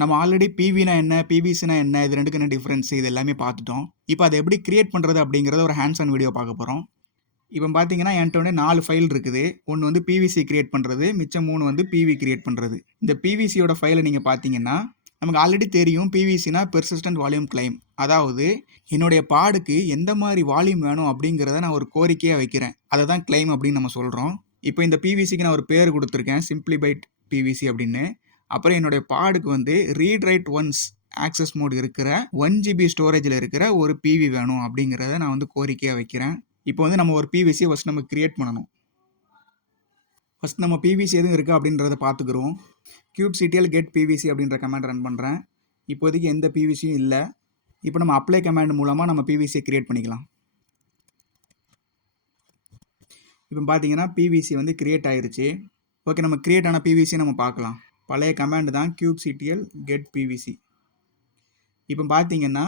நம்ம ஆல்ரெடி பிவினா என்ன, பிவிசினா என்ன, இது ரெண்டுக்கு என்ன டிஃபரன்ஸ் இது எல்லாமே பார்த்துட்டோம். இப்போ அதை எப்படி கிரியேட் பண்ணுறது அப்படிங்கிறத ஒரு ஹேண்ட்ஸ் ஆன் வீடியோ பார்க்க போகிறோம். இப்போ பார்த்தீங்கன்னா என்கிட்ட வந்து 4 ஃபைல் இருக்குது. ஒன்று வந்து பிவிசி கிரியேட் பண்ணுறது, மிச்சம் 3 வந்து பிவி கிரியேட் பண்ணுறது. இந்த பிவிசியோட ஃபைலை நீங்கள் பார்த்தீங்கன்னா நமக்கு ஆல்ரெடி தெரியும் பிவிசினா பெர்சிஸ்டன்ட் வால்யூம் கிளைம். அதாவது என்னுடைய பாடுக்கு எந்த மாதிரி வால்யூம் வேணும் அப்படிங்கிறத நான் ஒரு கோரிக்கையாக வைக்கிறேன். அதை தான் கிளைம் அப்படின்னு நம்ம சொல்கிறோம். இப்போ இந்த பிவிசிக்கு நான் ஒரு பேர் கொடுத்துருக்கேன், சிம்பிளிபைட் பிவிசி அப்படின்னு. அப்புறம் என்னுடைய பாடுக்கு வந்து read write once access mode இருக்கிற 1 GB ஸ்டோரேஜில் இருக்கிற ஒரு பிவி வேணும் அப்படிங்கிறத நான் வந்து கோரிக்கையாக வைக்கிறேன். இப்போ வந்து நம்ம ஒரு பிவிசியை ஃபஸ்ட் நம்ம கிரியேட் பண்ணணும். ஃபஸ்ட் நம்ம பிவிசி எதுவும் இருக்கா அப்படின்றத பார்த்துக்குறோம். kubectl get pvc அப்படின்ற கமாண்ட் ரன் பண்ணுறேன். இப்போதைக்கு எந்த பிவிசியும் இல்லை. இப்போ நம்ம அப்ளை கமாண்ட் மூலமாக நம்ம பிவிசியை கிரியேட் பண்ணிக்கலாம். இப்போ பார்த்தீங்கன்னா பிவிசி வந்து கிரியேட் ஆயிருச்சு. ஓகே, நம்ம கிரியேட் ஆன பிவிசி நம்ம பார்க்கலாம். பழைய கமாண்ட் தான் kubectl get pvc. இப்போ பார்த்தீங்கன்னா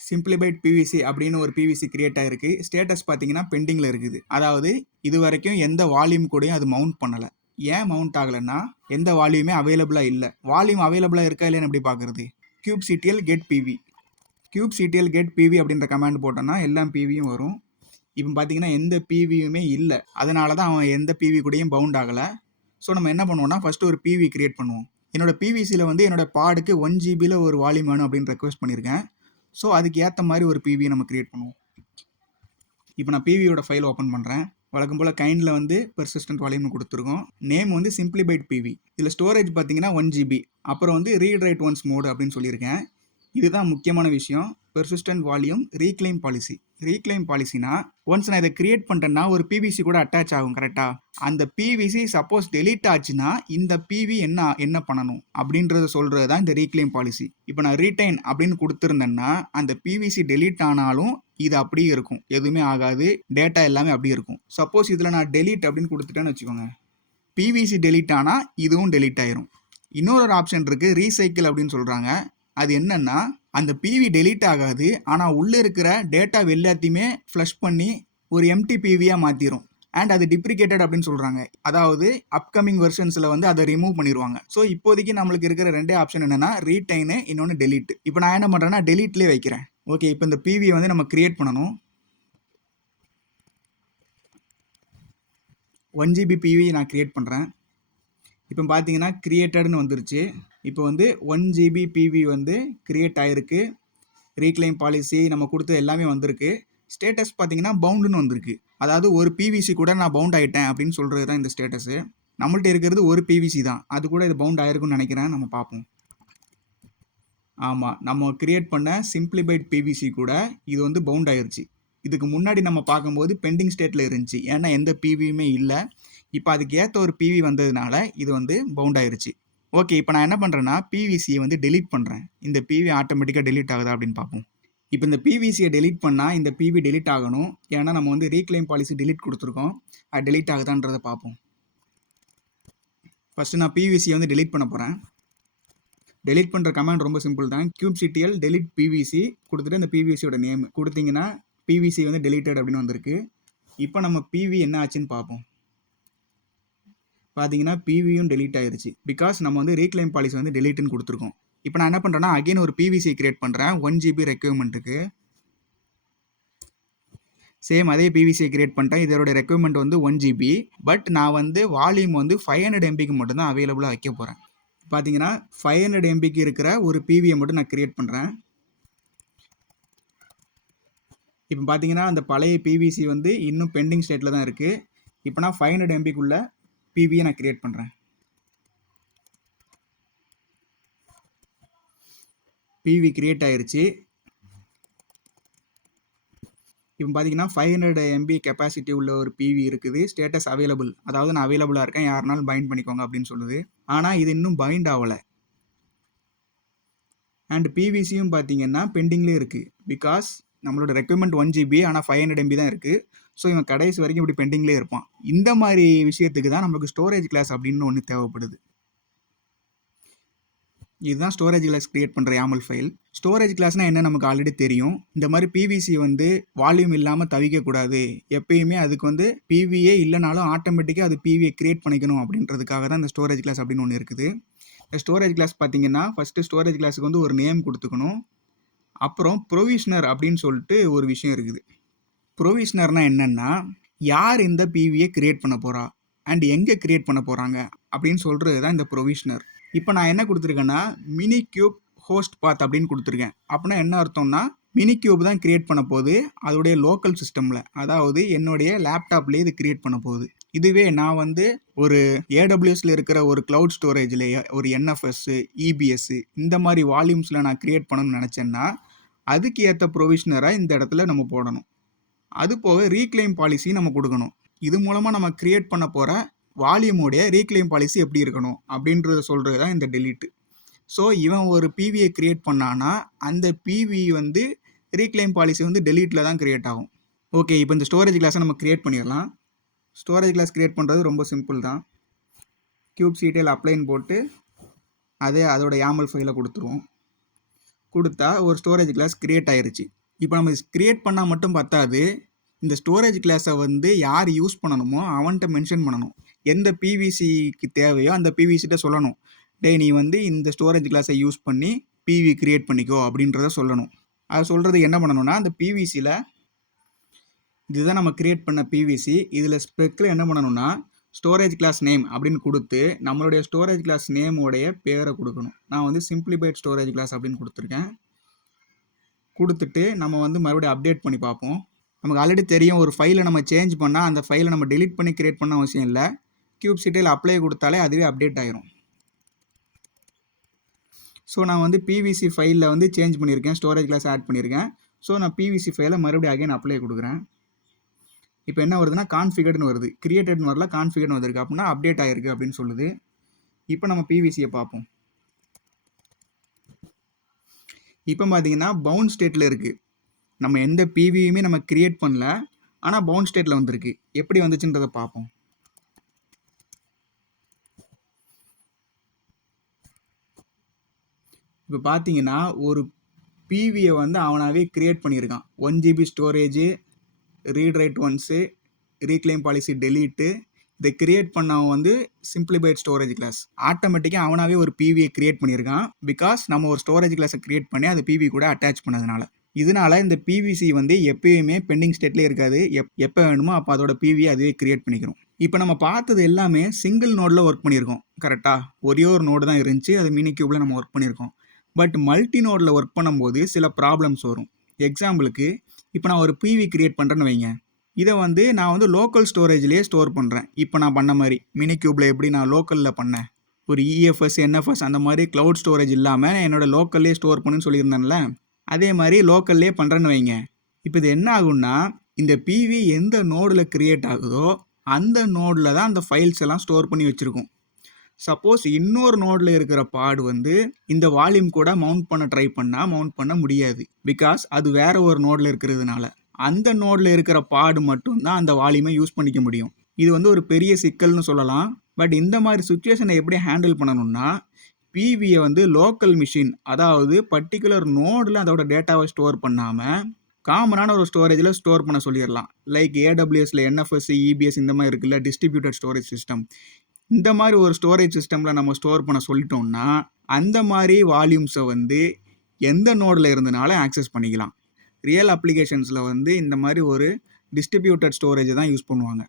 சிம்பிளிபைட் பிவிசி அப்படின்னு ஒரு பிவிசி கிரியேட் ஆகிருக்கு. ஸ்டேட்டஸ் பார்த்தீங்கன்னா பெண்டிங்கில் இருக்குது. அதாவது இது வரைக்கும் எந்த வால்யூம் கூடயும் அது மவுண்ட் பண்ணலை. ஏன் மவுண்ட் ஆகலைன்னா எந்த வால்யூமே அவைலபிளாக இல்லை. வால்யூம் அவைலபிளாக இருக்கா இல்லைன்னு எப்படி பார்க்குறது? kubectl get pv kubectl get pv அப்படின்ற கமாண்ட் போட்டோன்னா எல்லா பிவியும் வரும். இப்போ பார்த்தீங்கன்னா எந்த பிவியுமே இல்லை. அதனால தான் அவன் எந்த பிவி கூடயும் பவுண்ட் ஆகலை. ஸோ நம்ம என்ன பண்ணுவோம்னா ஃபஸ்ட்டு ஒரு பிவி கிரியேட் பண்ணுவோம். என்னோட பிவிசியில் வந்து என்னோட பாடுக்கு 1 GB ஒரு வால்யூம் வேணும் அப்படின்னு ரெக்வஸ்ட் பண்ணியிருக்கேன். ஸோ அதுக்கு ஏற்ற மாதிரி ஒரு பிவி நம்ம கிரியேட் பண்ணுவோம். இப்போ நான் பிவியோட ஃபைல் ஓப்பன் பண்ணுறேன். வழக்கம் போல் கைண்டில் வந்து பெர்சிஸ்டன்ட் வால்யூம்னு கொடுத்துருக்கோம். நேம் வந்து சிம்பிளிபைட் பிவி. இதில் ஸ்டோரேஜ் பார்த்தீங்கன்னா 1 GB. அப்புறம் வந்து ரீட் ரைட் ஒன்ஸ் மோடு அப்படின்னு சொல்லியிருக்கேன். இதுதான் முக்கியமான விஷயம். Persistent volume reclaim policy. Reclaim பாலிசினா ஒன்ஸ் நான் இதை கிரியேட் பண்ணிட்டேன்னா ஒரு பிவிசி கூட அட்டாச் ஆகும். கரெக்டாக? அந்த பிவிசி சப்போஸ் டெலீட் ஆச்சுன்னா இந்த பிவி என்ன பண்ணணும் அப்படின்றத சொல்கிறது தான் இந்த ரீக்ளைம் பாலிசி. இப்போ நான் ரீடைன் அப்படின்னு கொடுத்துருந்தேன்னா அந்த பிவிசி டெலீட் ஆனாலும் இது அப்படியே இருக்கும், எதுவுமே ஆகாது, டேட்டா எல்லாமே அப்படியே இருக்கும். சப்போஸ் இதில் நான் டெலீட் அப்படின்னு கொடுத்துட்டேன்னு வச்சுக்கோங்க, பிவிசி டெலீட் ஆனால் இதுவும் டெலீட் ஆயிரும். இன்னொரு ஆப்ஷன் இருக்குது, ரீசைக்கிள் அப்படின்னு சொல்கிறாங்க. அது என்னன்னா அந்த பிவி டெலீட் ஆகாது, ஆனால் உள்ளே இருக்கிற டேட்டா எல்லாத்தையுமே ஃப்ளஷ் பண்ணி ஒரு எம்டி பிவியாக மாற்றிடும். அண்ட் அது டிப்ரிகேட்டட் அப்படின்னு சொல்கிறாங்க. அதாவது அப்கமிங் வெர்ஷன்ஸில் வந்து அதை ரிமூவ் பண்ணிடுவாங்க. ஸோ இப்போதைக்கு நம்மளுக்கு இருக்கிற ரெண்டே ஆப்ஷன் என்னென்னா ரீடைனு, இன்னொன்று டெலீட். இப்போ நான் என்ன பண்ணுறேன்னா டெலீட்லேயே வைக்கிறேன். ஓகே, இப்போ இந்த பிவியை வந்து நம்ம கிரியேட் பண்ணணும். 1 GB பிவி நான் கிரியேட் பண்ணுறேன். இப்போ பார்த்தீங்கன்னா கிரியேட்டட்னு வந்துருச்சு. இப்போ வந்து 1 GB பிவி வந்து கிரியேட் ஆகிருக்கு. ரீக்ளைம் பாலிசி நம்ம கொடுத்தது எல்லாமே வந்திருக்கு. ஸ்டேட்டஸ் பார்த்தீங்கன்னா பவுண்டுன்னு வந்திருக்கு. அதாவது ஒரு பிவிசி கூட நான் பவுண்ட் ஆகிட்டேன் அப்படின்னு சொல்கிறது தான் இந்த ஸ்டேட்டஸு. நம்மள்ட்ட இருக்கிறது ஒரு பிவிசி தான், அது கூட இது பவுண்ட் ஆகிருக்குன்னு நினைக்கிறேன். நம்ம பார்ப்போம். ஆமாம், நம்ம கிரியேட் பண்ண சிம்பிளிபைட் பிவிசி கூட இது வந்து பவுண்ட் ஆகிருச்சு. இதுக்கு முன்னாடி நம்ம பார்க்கும்போது பெண்டிங் ஸ்டேட்டில் இருந்துச்சு, ஏன்னா எந்த பிவியுமே இல்லை. இப்போ அதுக்கு ஏற்ற ஒரு பிவி வந்ததுனால இது வந்து பவுண்ட் ஆயிருச்சு. ஓகே, இப்போ நான் என்ன பண்ணுறேன்னா பிவிசியை வந்து டெலீட் பண்ணுறேன். இந்த பிவி ஆட்டோமேட்டிக்காக டெலீட் ஆகுதா அப்படின்னு பார்ப்போம். இப்போ இந்த பிவிசியை டெலீட் பண்ணால் இந்த பிவி டெலீட் ஆகணும், ஏன்னா நம்ம வந்து ரீக்ளைம் பாலிசி டெலீட் கொடுத்துருக்கோம். அது டெலீட் ஆகுதான்றதை பார்ப்போம். ஃபஸ்ட்டு நான் பிவிசியை வந்து டெலீட் பண்ண போகிறேன். டெலீட் பண்ணுற கமாண்ட் ரொம்ப சிம்பிள் தான். kubectl delete பிவிசி கொடுத்துட்டு அந்த பிவிசியோட நேம் கொடுத்தீங்கன்னா பிவிசி வந்து டெலீட்டட் அப்படின்னு வந்திருக்கு. இப்போ நம்ம பிவி என்ன ஆச்சுன்னு பார்ப்போம். பார்த்தீங்கன்னா பிவியும் டெலீட் ஆயிருச்சு. பிகாஸ் நம்ம வந்து ரீக்ளைம் பாலிசி வந்து டெலீட்னு கொடுத்துருக்கோம். இப்போ நான் என்ன பண்ணுறேன்னா அகைன் ஒரு பிவிசி கிரியேட் பண்ணுறேன் 1 GB ரெக்யர்மெண்ட்டுக்கு. சேம் அதே பிவிசியை கிரியேட் பண்ணிட்டேன். இதோட ரெக்யர்மெண்ட் வந்து 1 GB. பட் நான் வந்து வால்யூம் வந்து 500 MBக்கு மட்டும்தான் அவைலபிளாக வைக்க போகிறேன். பார்த்தீங்கன்னா 500 MBக்கு இருக்கிற ஒரு பிவியை மட்டும் நான் கிரியேட் பண்ணுறேன். இப்போ பார்த்தீங்கன்னா அந்த பழைய பிவிசி வந்து இன்னும் பெண்டிங் ஸ்டேட்டில் தான் இருக்குது. இப்போ நான் 500 MBக்குள்ள பிவியை நான் கிரியேட் பண்ணுறேன். பிவி கிரியேட் ஆயிருச்சு. இப்போ பார்த்தீங்கன்னா 500 MB கெப்பாசிட்டி உள்ள ஒரு பிவி இருக்குது. ஸ்டேட்டஸ் அவைலபிள், அதாவது நான் அவைலபிளாக இருக்கேன், யாருனாலும் பைண்ட் பண்ணிக்கோங்க அப்படின்னு சொல்லுது. ஆனால் இது இன்னும் பைண்ட் ஆகலை. அண்ட் பிவிசியும் பார்த்தீங்கன்னா பெண்டிங்லேயே இருக்குது. பிகாஸ் நம்மளோட ரெக்யர்மெண்ட் 1 GB, ஆனால் 500 MB தான் இருக்குது. ஸோ இவன் கடைசி வரைக்கும் இப்படி பெண்டிங்லேயே இருப்பான். இந்த மாதிரி விஷயத்துக்கு தான் நமக்கு ஸ்டோரேஜ் கிளாஸ் அப்படின்னு ஒன்று தேவைப்படுது. இதுதான் ஸ்டோரேஜ் கிளாஸ் கிரியேட் பண்ணுற YAML ஃபைல். ஸ்டோரேஜ் கிளாஸ்னால் என்ன நமக்கு ஆல்ரெடி தெரியும். இந்த மாதிரி பிவிசி வந்து வால்யூம் இல்லாமல் தவிக்கக்கூடாது, எப்பயுமே அதுக்கு வந்து பிவியே இல்லைனாலும் ஆட்டோமேட்டிக்காக அது பிவியை கிரியேட் பண்ணிக்கணும் அப்படின்றதுக்காக தான் இந்த ஸ்டோரேஜ் கிளாஸ் அப்படின்னு ஒன்று இருக்குது. ஸ்டோரேஜ் கிளாஸ் பார்த்தீங்கன்னா ஃபஸ்ட்டு ஸ்டோரேஜ் கிளாஸுக்கு வந்து ஒரு நேம் கொடுத்துக்கணும். அப்புறம் ப்ரொவிஷனர் அப்படின்னு சொல்லிட்டு ஒரு விஷயம் இருக்குது. ப்ரொவிஷனர்னா என்னன்னா, யார் இந்த பிவியை கிரியேட் பண்ண போறா அண்ட் எங்கே கிரியேட் பண்ண போகிறாங்க அப்படின்னு சொல்கிறது தான் இந்த ப்ரொவிஷனர். இப்போ நான் என்ன கொடுத்துருக்கேன்னா மினி கியூப் ஹோஸ்ட் பாத் அப்படின்னு கொடுத்துருக்கேன். அப்படின்னா என்ன அர்த்தம்னா மினி கியூப் தான் கிரியேட் பண்ண போகுது அதோடைய லோக்கல் சிஸ்டமில், அதாவது என்னுடைய லேப்டாப்லேயே இது கிரியேட் பண்ண போகுது. இதுவே நான் வந்து ஒரு ஏடபிள்யூஎஸ்ல இருக்கிற ஒரு கிளவுட் ஸ்டோரேஜ்லேயே ஒரு என்எஃப்எஸ், இபிஎஸ் இந்த மாதிரி வால்யூம்ஸில் நான் கிரியேட் பண்ணணும்னு நினச்சேன்னா அதுக்கு ஏற்ற ப்ரொவிஷனராக இந்த இடத்துல நம்ம போடணும். அது போக ரீக்ளைம் பாலிசி நம்ம கொடுக்கணும். இது மூலமாக நம்ம கிரியேட் பண்ண போகிற வால்யூமோடைய ரீக்ளைம் பாலிசி எப்படி இருக்கணும் அப்படின்றத சொல்கிறது தான் இந்த டெலீட்டு. ஸோ இவன் ஒரு பிவியை கிரியேட் பண்ணான்னா அந்த பிவி வந்து ரீக்ளைம் பாலிசி வந்து டெலீட்டில் தான் கிரியேட் ஆகும். ஓகே, இப்போ இந்த ஸ்டோரேஜ் கிளாஸை நம்ம கிரியேட் பண்ணிடலாம். ஸ்டோரேஜ் கிளாஸ் கிரியேட் பண்ணுறது ரொம்ப சிம்பிள் தான். kubectl அப்ளைன்னு போட்டு அதோட YAML ஃபைலை கொடுத்துருவோம். கொடுத்தா ஒரு ஸ்டோரேஜ் கிளாஸ் கிரியேட் ஆயிருச்சு. இப்போ நம்ம கிரியேட் பண்ணால் மட்டும் பத்தாது, இந்த ஸ்டோரேஜ் கிளாஸை வந்து யார் யூஸ் பண்ணணுமோ அவன்கிட்ட மென்ஷன் பண்ணணும். எந்த பிவிசிக்கு தேவையோ அந்த பிவிசிட்ட சொல்லணும், டேய் நீ வந்து இந்த ஸ்டோரேஜ் கிளாஸை யூஸ் பண்ணி பிவி கிரியேட் பண்ணிக்கோ அப்படின்றத சொல்லணும். அதை சொல்கிறதுக்கு என்ன பண்ணணும்னா அந்த பிவிசியில் இதுதான் நம்ம கிரியேட் பண்ண பிவிசி, இதில் ஸ்பெக்கில் என்ன பண்ணணும்னா ஸ்டோரேஜ் கிளாஸ் நேம் அப்படின்னு கொடுத்து நம்மளுடைய ஸ்டோரேஜ் கிளாஸ் நேமோடைய பேரை கொடுக்கணும். நான் வந்து சிம்பிளிஃபைட் ஸ்டோரேஜ் கிளாஸ் அப்படின்னு கொடுத்துருக்கேன். கொடுத்துட்டு நம்ம வந்து மறுபடியும் அப்டேட் பண்ணி பார்ப்போம். நமக்கு ஆல்ரெடி தெரியும் ஒரு ஃபைலை நம்ம சேஞ்ச் பண்ணால் அந்த ஃபைலை நம்ம டெலிட் பண்ணி கிரியேட் பண்ண அவசியம் இல்லை. kubectl அப்ளை கொடுத்தாலே அதுவே அப்டேட் ஆயிரும். ஸோ நான் வந்து பிவிசி ஃபைலில் வந்து சேஞ்ச் பண்ணியிருக்கேன், ஸ்டோரேஜ் கிளாஸ் ஆட் பண்ணியிருக்கேன். ஸோ நான் பிவிசி ஃபைலை மறுபடியும் அகைன் அப்ளை கொடுக்குறேன். இப்போ என்ன வருதுன்னா கான்ஃபிகர்டுன்னு வருது, கிரியேட்டட்னு வரல, கான்ஃபிகர்னு வந்திருக்கு. அப்படின்னா அப்டேட் ஆகிருக்கு அப்படின்னு சொல்லுது. இப்போ நம்ம பிவிசியை பார்ப்போம். இப்போ பார்த்தீங்கன்னா பவுண்ட் ஸ்டேட்டில் இருக்குது. நம்ம எந்த பிவியுமே நம்ம கிரியேட் பண்ணல, ஆனால் பவுண்ட் ஸ்டேட்டில் வந்திருக்கு. எப்படி வந்துச்சுன்றதை பார்ப்போம். இப்போ பார்த்தீங்கன்னா ஒரு பிவியை வந்து அவனாவே கிரியேட் பண்ணியிருக்கான். 1 GB storage, read write once, reclaim policy delete. இதை கிரியேட் பண்ணவன் வந்து சிம்பிளிஃபைட் ஸ்டோரேஜ் கிளாஸ். ஆட்டோமேட்டிக்காக அவனாவே ஒரு பிவியை கிரியேட் பண்ணியிருக்கான். பிகாஸ் நம்ம ஒரு ஸ்டோரேஜ் கிளாஸை கிரியேட் பண்ணி அதை பிவி கூட அட்டாச் பண்ணதுனால. இதனால இந்த பிவிசி வந்து எப்பயுமே பெண்டிங் ஸ்டேட்லேயே இருக்காது. எப்போ வேணுமோ அப்போ அதோட பிவியை அதுவே கிரியேட் பண்ணிக்கிறோம். இப்போ நம்ம பார்த்தது எல்லாமே சிங்கிள் நோடில் ஒர்க் பண்ணியிருக்கோம் கரெக்டாக. ஒரே ஒரு நோடு தான் இருந்துச்சு, அது மினி கியூபில் நம்ம ஒர்க் பண்ணியிருக்கோம். பட் மல்டி நோடில் ஒர்க் பண்ணும்போது சில ப்ராப்ளம்ஸ் வரும். எக்ஸாம்பிளுக்கு இப்போ நான் ஒரு பிவி கிரியேட் பண்ணுறேன்னு வைங்க, இதை வந்து நான் வந்து லோக்கல் ஸ்டோரேஜ்லேயே ஸ்டோர் பண்ணுறேன். இப்போ நான் பண்ண மாதிரி மினி கியூபில் எப்படி நான் லோக்கலில் பண்ணேன், ஒரு இஎஃப்எஸ் என்எஃப்எஸ் அந்த மாதிரி க்ளவுட் ஸ்டோரேஜ் இல்லாமல் என்னோடய லோக்கல்லே ஸ்டோர் பண்ணுன்னு சொல்லியிருந்தேன்ல, அதே மாதிரி லோக்கல்லே பண்ணுறேன்னு வைங்க. இப்போ இது என்ன ஆகும்னா இந்த பிவி எந்த நோடில் கிரியேட் ஆகுதோ அந்த நோடில் தான் அந்த ஃபைல்ஸ் எல்லாம் ஸ்டோர் பண்ணி வச்சுருக்கும். சப்போஸ் இன்னொரு நோடில் இருக்கிற பாடு வந்து இந்த வால்யூம் கூட மவுண்ட் பண்ண ட்ரை பண்ணால் மவுண்ட் பண்ண முடியாது. பிகாஸ் அது வேற ஒரு நோடில் இருக்கிறதுனால அந்த நோடில் இருக்கிற பாடு மட்டும்தான் அந்த வால்யூமை யூஸ் பண்ணிக்க முடியும். இது வந்து ஒரு பெரிய சிக்கல்னு சொல்லலாம். பட் இந்த மாதிரி சுச்சுவேஷனை எப்படி ஹேண்டில் பண்ணணும்னா பிவியை வந்து லோக்கல் மிஷின், அதாவது பர்டிகுலர் நோடில் அதோட டேட்டாவை ஸ்டோர் பண்ணாமல் காமனான ஒரு ஸ்டோரேஜில் ஸ்டோர் பண்ண சொல்லிடலாம். லைக் ஏடபிள்யூஎஸ்ல என்எஃப்எஸ், இபிஎஸ் இந்த மாதிரி இருக்குல்ல, டிஸ்ட்ரிபியூட்டட் ஸ்டோரேஜ் சிஸ்டம். இந்த மாதிரி ஒரு ஸ்டோரேஜ் சிஸ்டமில் நம்ம ஸ்டோர் பண்ண சொல்லிட்டோம்னா அந்த மாதிரி வால்யூம்ஸை வந்து எந்த நோடில் இருந்தனாலும் ஆக்சஸ் பண்ணிக்கலாம். ரியல் அப்ளிகேஷன்ஸில் வந்து இந்த மாதிரி ஒரு டிஸ்ட்ரிபியூட்டட் ஸ்டோரேஜை தான் யூஸ் பண்ணுவாங்க.